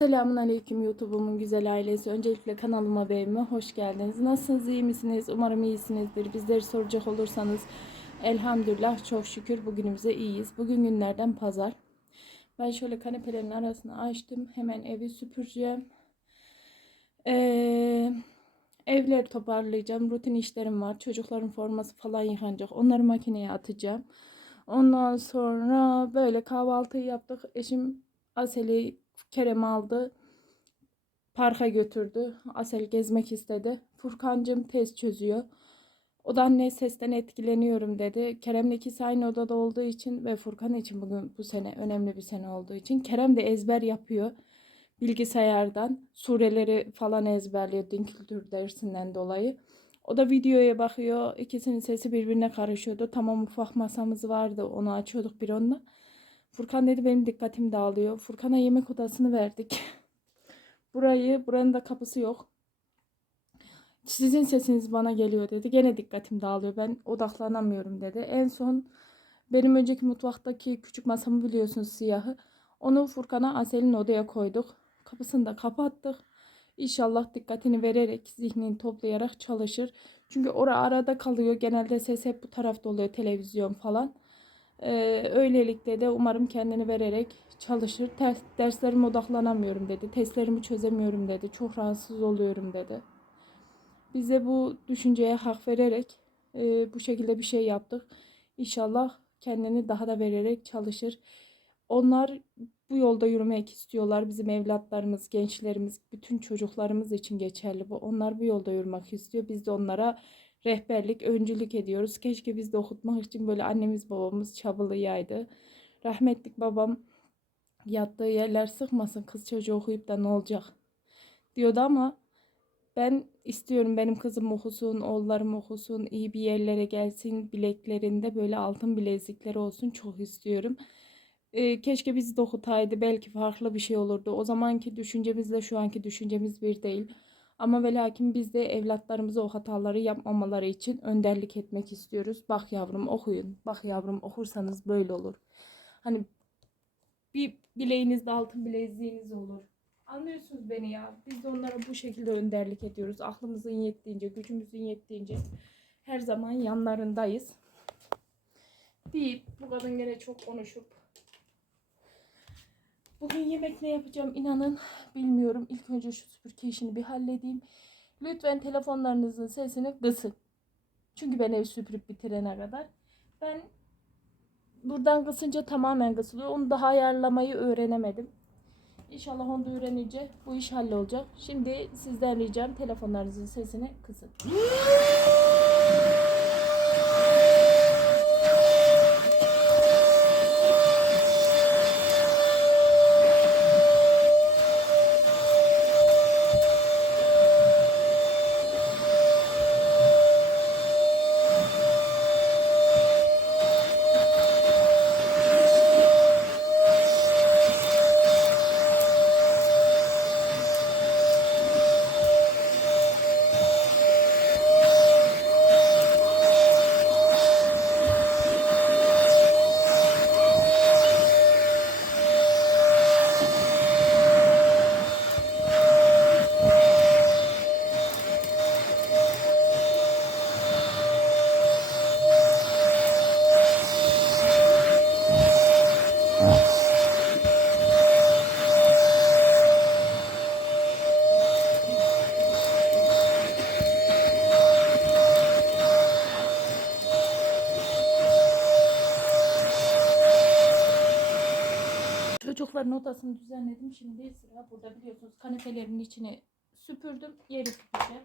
Selamun Aleyküm YouTube'umun güzel ailesi. Öncelikle kanalıma ve hoş geldiniz. Nasılsınız, iyi misiniz? Umarım iyisinizdir. Bizleri soracak olursanız elhamdülillah çok şükür bugünümüze iyiyiz. Bugün günlerden pazar. Ben şöyle kanepelerin arasını açtım. Hemen evi süpüreceğim. Ee, evleri toparlayacağım. Rutin işlerim var. Çocukların forması falan yıkanacak. Onları makineye atacağım. Ondan sonra böyle kahvaltıyı yaptık. Eşim Asel'i Kerem aldı. Parka götürdü. Asel gezmek istedi. Furkancığım test çözüyor. O da anne sesten etkileniyorum dedi. Kerem'le ikisi aynı odada olduğu için ve Furkan için bugün bu sene önemli bir sene olduğu için Kerem de ezber yapıyor. Bilgisayardan sureleri falan ezberliyor din kültür dersinden dolayı. O da videoya bakıyor. İkisinin sesi birbirine karışıyordu. Tamam ufak masamız vardı. Onu açıyorduk bir onunla. Furkan dedi benim dikkatim dağılıyor. Furkan'a yemek odasını verdik. Burayı, buranın da kapısı yok. Sizin sesiniz bana geliyor dedi. Gene dikkatim dağılıyor. Ben odaklanamıyorum dedi. En son benim önceki mutfaktaki küçük masamı biliyorsunuz siyahı. Onu Furkan'a Asel'in odaya koyduk. Kapısını da kapattık. İnşallah dikkatini vererek, zihnini toplayarak çalışır. Çünkü orada arada kalıyor. Genelde ses hep bu tarafta oluyor. Televizyon falan. Ee, öylelikle de umarım kendini vererek çalışır. Ters, derslerime odaklanamıyorum dedi. Testlerimi çözemiyorum dedi. Çok rahatsız oluyorum dedi. Bize bu düşünceye hak vererek e, bu şekilde bir şey yaptık. İnşallah kendini daha da vererek çalışır. Onlar bu yolda yürümek istiyorlar. Bizim evlatlarımız, gençlerimiz, bütün çocuklarımız için geçerli bu. Onlar bu yolda yürümek istiyor. Biz de onlara rehberlik, öncülük ediyoruz. Keşke biz de okutmak için böyle annemiz babamız çabalayaydı. Rahmetlik babam yattığı yerler sıkmasın kız çocuğu okuyup da ne olacak diyordu ama ben istiyorum benim kızım okusun, oğullarım okusun, iyi bir yerlere gelsin, bileklerinde böyle altın bilezikleri olsun çok istiyorum. Ee, keşke bizi de okutaydı belki farklı bir şey olurdu. O zamanki düşüncemizle şu anki düşüncemiz bir değil. Ama ve lakin biz de evlatlarımıza o hataları yapmamaları için önderlik etmek istiyoruz. Bak yavrum okuyun. Bak yavrum okursanız böyle olur. Hani bir bileğinizde altın bileziğiniz olur. Anlıyorsunuz beni ya. Biz de onlara bu şekilde önderlik ediyoruz. Aklımızın yettiğince, gücümüzün yettiğince her zaman yanlarındayız. Deyip bu kadın gene çok konuşup Bugün yemek ne yapacağım inanın bilmiyorum. İlk önce şu süpürge işini bir halledeyim. Lütfen telefonlarınızın sesini kısın. Çünkü ben ev süpürüp bitirene kadar. Ben buradan kısınca tamamen kısılıyor. Onu daha ayarlamayı öğrenemedim. İnşallah onu da öğrenince bu iş hallolacak. Şimdi sizden ricam telefonlarınızın sesini kısın. Çocukların odasını düzenledim. Şimdi sıra burada biliyorsunuz kanepelerin içini süpürdüm. Yeri süpüreceğim.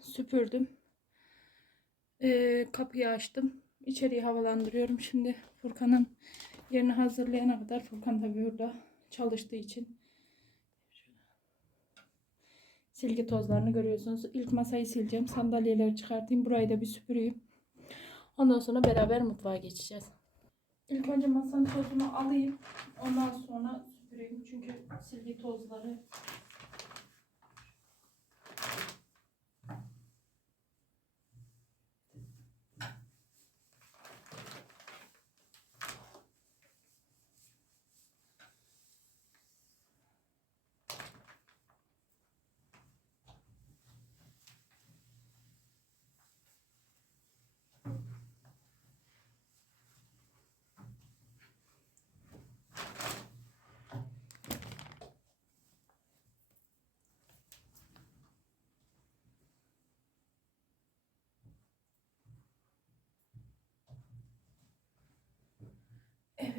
süpürdüm. Ee, kapıyı açtım. İçeriği havalandırıyorum. Şimdi Furkan'ın yerini hazırlayana kadar Furkan tabii burada çalıştığı için silgi tozlarını görüyorsunuz. İlk masayı sileceğim. Sandalyeleri çıkartayım. Burayı da bir süpüreyim. Ondan sonra beraber mutfağa geçeceğiz. İlk önce masanın tozunu alayım. Ondan sonra süpüreyim. Çünkü silgi tozları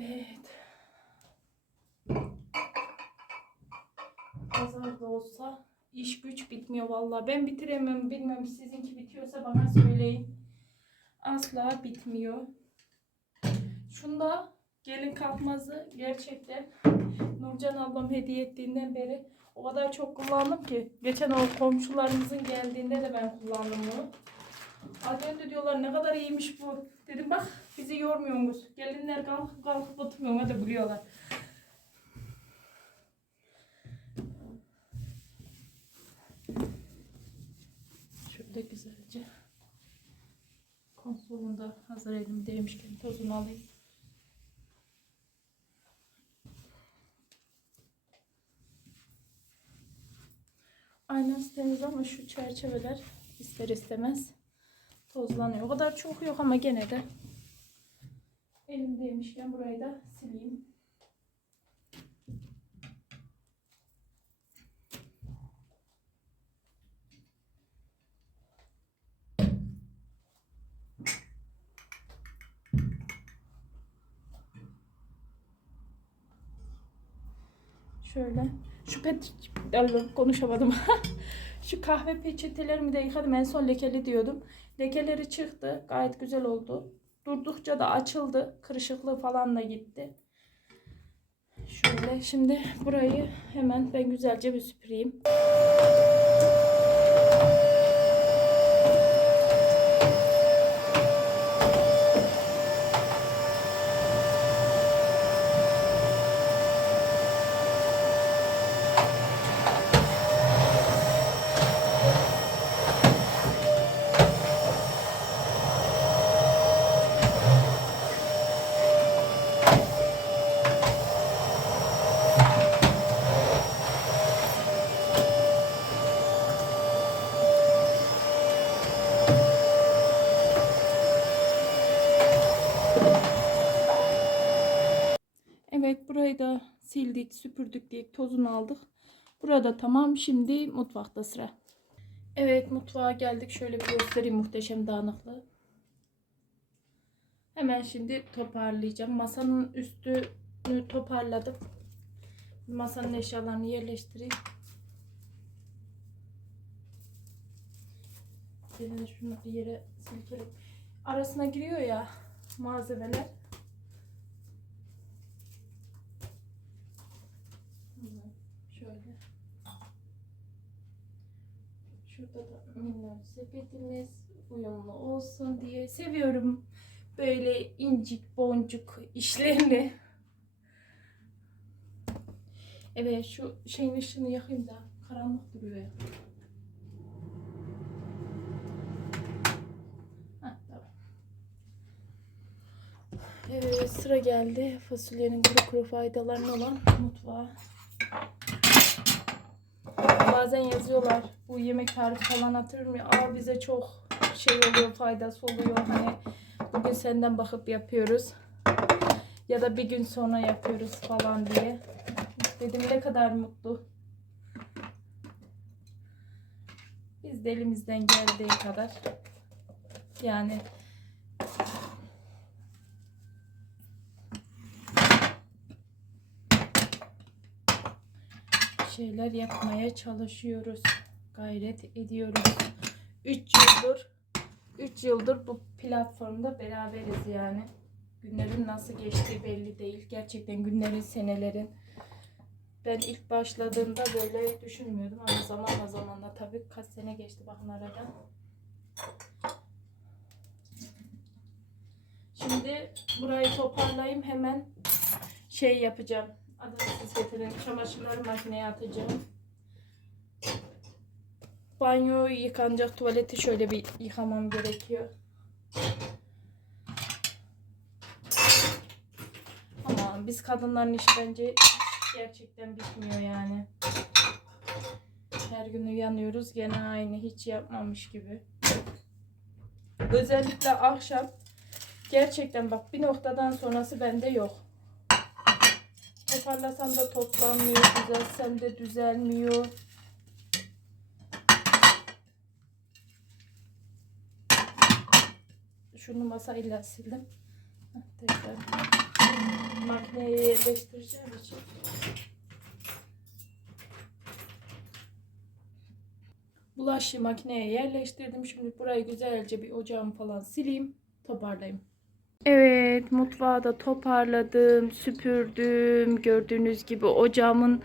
Evet. Pazar da olsa iş güç bitmiyor vallahi. Ben bitiremem bilmem sizinki bitiyorsa bana söyleyin. Asla bitmiyor. Şunda gelin kalkmazı gerçekten Nurcan ablam hediye ettiğinden beri o kadar çok kullandım ki. Geçen o komşularımızın geldiğinde de ben kullandım bunu. Adem de diyorlar ne kadar iyiymiş bu. Dedim bak bizi yormuyorsunuz. Gelinler kalkıp kalkıp oturmuyor. Hadi biliyorlar. Şöyle güzelce konsolunda hazır elimdeymişken tozunu alayım. Aynası temiz ama şu çerçeveler ister istemez tozlanıyor. O kadar çok yok ama gene de elimdeymişken burayı da sileyim. Şöyle. Şu pet... Konuşamadım. Şu kahve peçetelerimi de yıkadım. En son lekeli diyordum. Lekeleri çıktı. Gayet güzel oldu. Durdukça da açıldı. Kırışıklığı falan da gitti. Şöyle şimdi burayı hemen ben güzelce bir süpüreyim. Evet burayı da sildik, süpürdük diye tozunu aldık. Burada tamam. Şimdi mutfakta sıra. Evet mutfağa geldik. Şöyle bir göstereyim muhteşem dağınıklığı. Hemen şimdi toparlayacağım. Masanın üstünü toparladım. Masanın eşyalarını yerleştireyim. Şunu yere silkeleyip. Arasına giriyor ya malzemeler. Şöyle. Şurada da minnoş sepetimiz uyumlu olsun diye seviyorum. Böyle incik boncuk işlerini. Evet şu şeyin ışığını yakayım da karanlık duruyor. Evet sıra geldi fasulyenin kuru kuru faydalarına olan mutfağa. Bazen yazıyorlar bu yemek tarifi falan atıyorum ya aa bize çok şey oluyor faydası oluyor. Hani bugün senden bakıp yapıyoruz ya da bir gün sonra yapıyoruz falan diye. Dedim ne kadar mutlu. Biz de elimizden geldiği kadar. Yani şeyler yapmaya çalışıyoruz. Gayret ediyoruz. 3 yıldır 3 yıldır bu platformda beraberiz yani. Günlerin nasıl geçtiği belli değil. Gerçekten günlerin, senelerin. Ben ilk başladığımda böyle düşünmüyordum ama zamanla zamanla tabii kaç sene geçti bakın aradan. Şimdi burayı toparlayayım hemen şey yapacağım. Adını siz getirin. Çamaşırları makineye atacağım. Banyo yıkanacak. Tuvaleti şöyle bir yıkamam gerekiyor. Ama biz kadınların işi bence gerçekten bitmiyor yani. Her gün uyanıyoruz gene aynı hiç yapmamış gibi. Özellikle akşam gerçekten bak bir noktadan sonrası bende yok. Toparlasam da toplanmıyor, düzelsem de düzelmiyor. Şunu masayla sildim. Tekrar makineye yerleştireceğim için. Bulaşığı makineye yerleştirdim. Şimdi burayı güzelce bir ocağımı falan sileyim. Toparlayayım. Evet mutfağı da toparladım. Süpürdüm. Gördüğünüz gibi ocağımın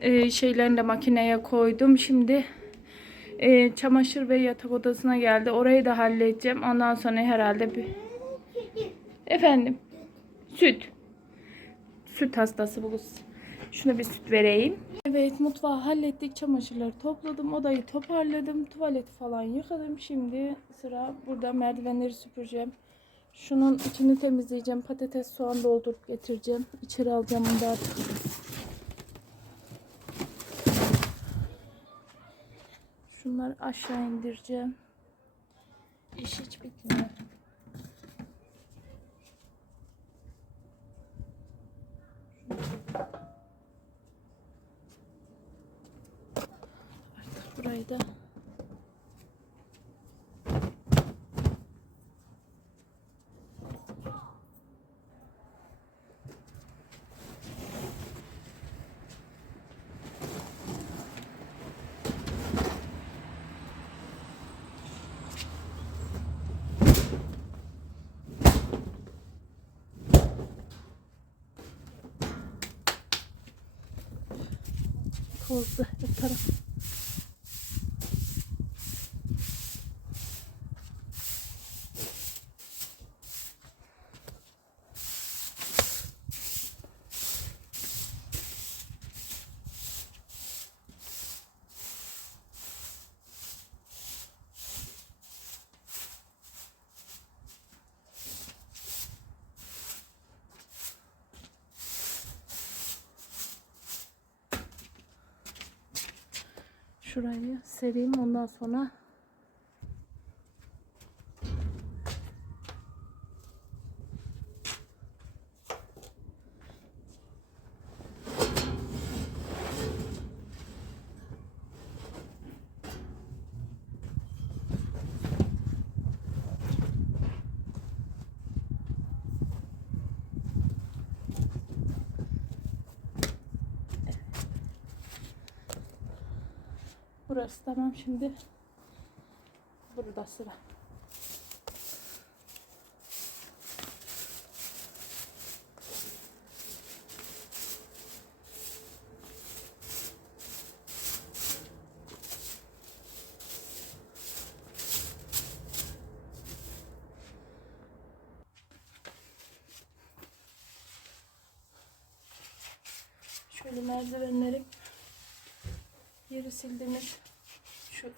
e, şeylerini de makineye koydum. Şimdi e, çamaşır ve yatak odasına geldi. Orayı da halledeceğim. Ondan sonra herhalde bir... Efendim? Süt. Süt hastası bu kız. Şuna bir süt vereyim. Evet mutfağı hallettik. Çamaşırları topladım. Odayı toparladım. Tuvaleti falan yıkadım. Şimdi sıra burada merdivenleri süpüreceğim. Şunun içini temizleyeceğim. Patates soğan doldurup getireceğim. İçeri alacağım onu da artık. Şunları aşağı indireceğim. İş hiç bitmiyor. Artık burayı da tozlu her sereyim ondan sonra tamam şimdi burada sıra. Şöyle merdivenlerim yeri sildiğimiz şu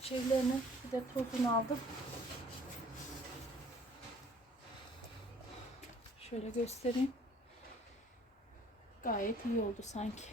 şeylerini bir de tozunu aldım. Şöyle göstereyim. Gayet iyi oldu sanki.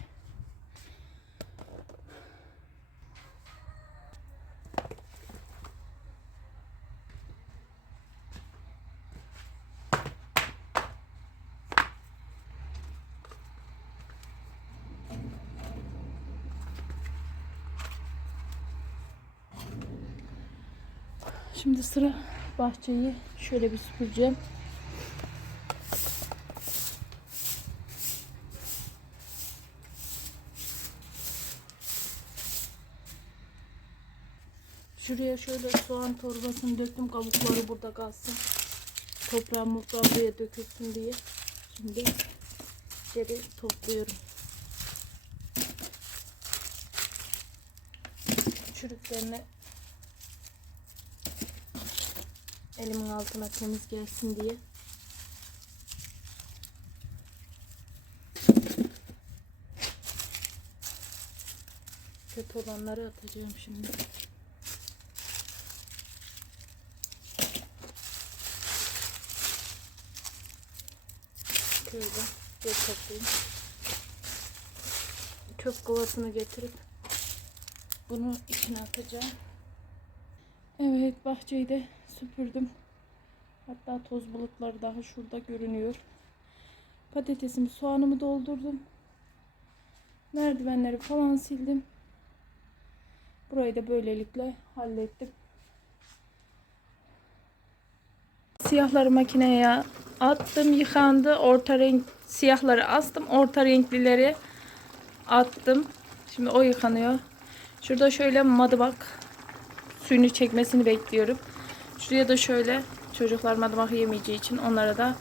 Şimdi sıra bahçeyi şöyle bir süpüreceğim. Şuraya şöyle soğan torbasını döktüm. Kabukları burada kalsın. Toprağı mutlaka buraya dökülsün diye. Şimdi geri topluyorum. Çürüklerini elimin altına temiz gelsin diye. Kötü olanları atacağım şimdi. Şöyle bir toplayayım. Çöp kovasını getirip bunu içine atacağım. Evet bahçeyi de süpürdüm. Hatta toz bulutları daha şurada görünüyor. Patatesimi, soğanımı doldurdum. Merdivenleri falan sildim. Burayı da böylelikle hallettim. Siyahları makineye attım, yıkandı. Orta renk siyahları astım, orta renklileri attım. Şimdi o yıkanıyor. Şurada şöyle madıbak suyunu çekmesini bekliyorum. Şuraya da şöyle çocuklar madımak yemeyeceği için onlara da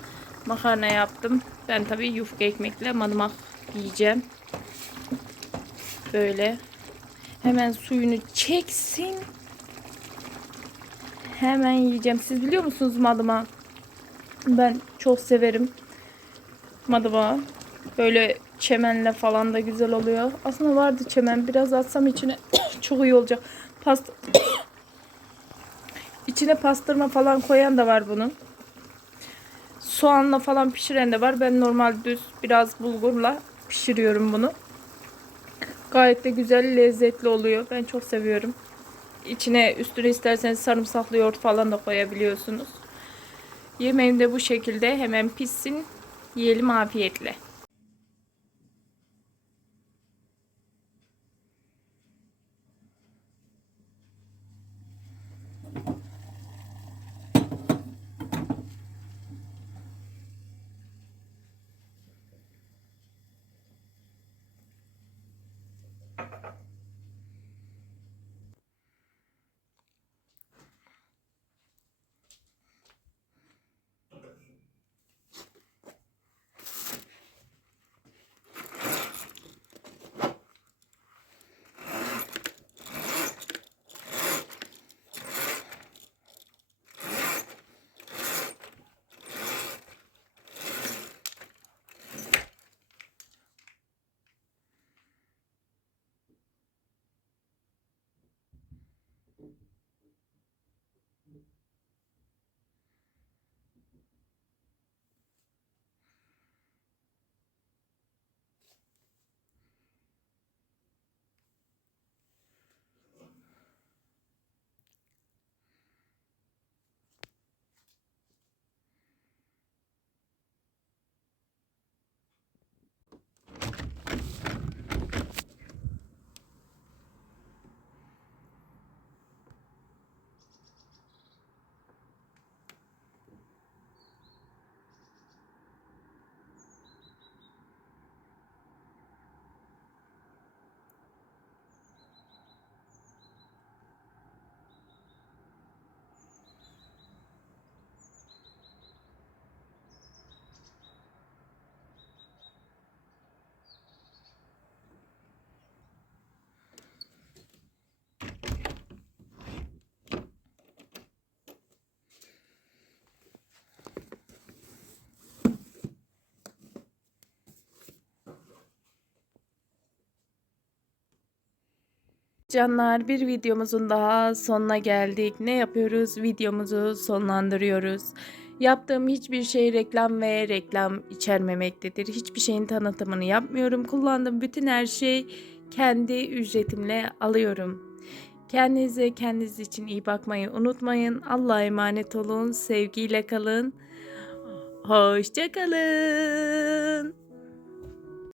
makarna yaptım. Ben tabii yufka ekmekle madımak yiyeceğim. Böyle. Hemen suyunu çeksin. Hemen yiyeceğim. Siz biliyor musunuz madımak? Ben çok severim madımağı. Böyle çemenle falan da güzel oluyor. Aslında vardı çemen. Biraz atsam içine çok iyi olacak. Past İçine pastırma falan koyan da var bunun. Soğanla falan pişiren de var. Ben normal düz biraz bulgurla pişiriyorum bunu. Gayet de güzel lezzetli oluyor. Ben çok seviyorum. İçine üstüne isterseniz sarımsaklı yoğurt falan da koyabiliyorsunuz. Yemeğim de bu şekilde hemen pişsin. Yiyelim afiyetle. Canlar bir videomuzun daha sonuna geldik. Ne yapıyoruz? Videomuzu sonlandırıyoruz. Yaptığım hiçbir şey reklam ve reklam içermemektedir. Hiçbir şeyin tanıtımını yapmıyorum. Kullandığım bütün her şey kendi ücretimle alıyorum. Kendinize kendiniz için iyi bakmayı unutmayın. Allah'a emanet olun. Sevgiyle kalın. Hoşçakalın.